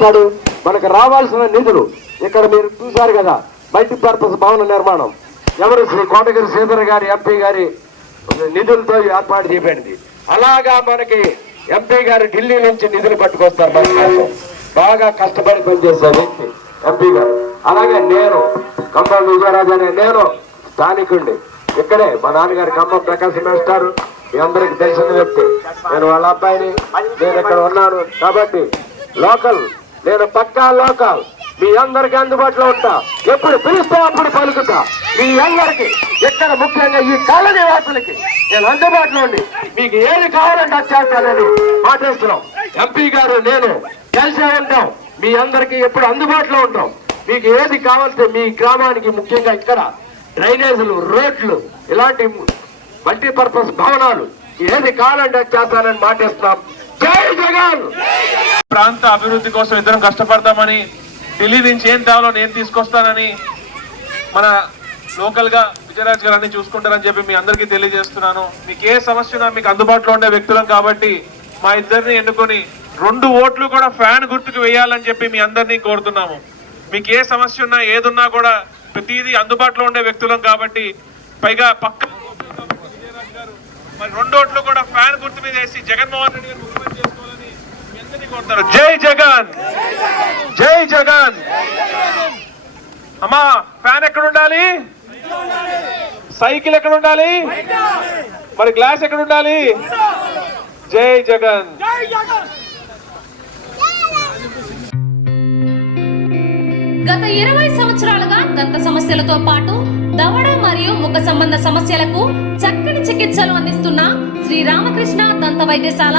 చేస్తాడు మనకు రావాల్సిన నిధులు. ఇక్కడ మీరు చూశారు కదా మల్టీపర్పస్ భవన నిర్మాణం. ఎవరు శ్రీ కోటగిరి శ్రీధర్ గారి ఎంపీ గారి నిధులతో ఏర్పాటు చేయబడింది అలాగా మనకి ఎంపీ గారు ఢిల్లీ నుంచి నిధులు పట్టుకొస్తారు మన కోసం బాగా కష్టపడి పనిచేసే వ్యక్తి ఎంపీ గారు. అలాగే నేను ఖమ్మం విజయరాజు అనే నేను స్థానికుడిని ఇక్కడే మా నాన్నగారు ఖమ్మం ప్రకాశం మేస్టారు. మీ అందరికి తెలిసిన వ్యక్తి. నేను వాళ్ళ అబ్బాయిని. నేను ఇక్కడ ఉన్నాను. కాబట్టి లోకల్ నేను పక్కా లోకల్. మీ అందరికి అందుబాటులో ఉంటా. ఎప్పుడు పిలుస్తా అప్పుడు పలుకుతా. మీ అందరికి ఇక్కడ ముఖ్యంగా ఈ కాలనీ వాసులకి నేను అందుబాటులో ఉండి మీకు ఏది కావాలంటే అది చేస్తానని. మాటేస్తున్నాం ఎంపీ గారు నేను కలిసే ఉంటాం. మీ అందరికి ఎప్పుడు అందుబాటులో ఉంటాం. మీకు ఏది కావాల్సి మీ గ్రామానికి ముఖ్యంగా ఇక్కడ డ్రైనేజీలు రోడ్లు ఇలాంటి మల్టీపర్పస్ భవనాలు ఏది కావాలంటే చేస్తానని మాటేస్తున్నాం. జై జగన్! ప్రాంత అభివృద్ధి కోసం ఇద్దరం కష్టపడతామని ఢిల్లీ నుంచి ఏం తేవాలో నేను తీసుకొస్తానని మన లోకల్గా విజయరాజ్ గారు అన్ని చూసుకుంటారని చెప్పి మీ అందరికీ తెలియజేస్తున్నాను. మీకు ఏ సమస్య మీకు అందుబాటులో ఉండే వ్యక్తులం కాబట్టి మా ఇద్దరిని ఎన్నుకొని రెండు ఓట్లు కూడా ఫ్యాన్ గుర్తుకు వేయాలని చెప్పి మీ అందరినీ కోరుతున్నాము. మీకు ఏ సమస్య ఉన్నా ఏదున్నా కూడా ప్రతిదీ అందుబాటులో ఉండే వ్యక్తులం కాబట్టి పైగా పక్క విజయరాజ్ గారు మరి రెండు ఓట్లు కూడా ఫ్యాన్ గుర్తు మీద వేసి జగన్మోహన్ రెడ్డి గారు కోరుతారు జై జగన్! జై జగన్! అమ్మా ఫ్యాన్ ఎక్కడ ఉండాలి సైకిల్ ఎక్కడ ఉండాలి మరి గ్లాస్ ఎక్కడ ఉండాలి జై జగన్! గత ఇరవై సంవత్సరాలుగా దంత సమస్యలతో పాటు దవడ మరియు ముఖ సంబంధ సమస్యలకు చక్కని చికిత్సలు అందిస్తున్న శ్రీ రామకృష్ణ దంత వైద్యశాల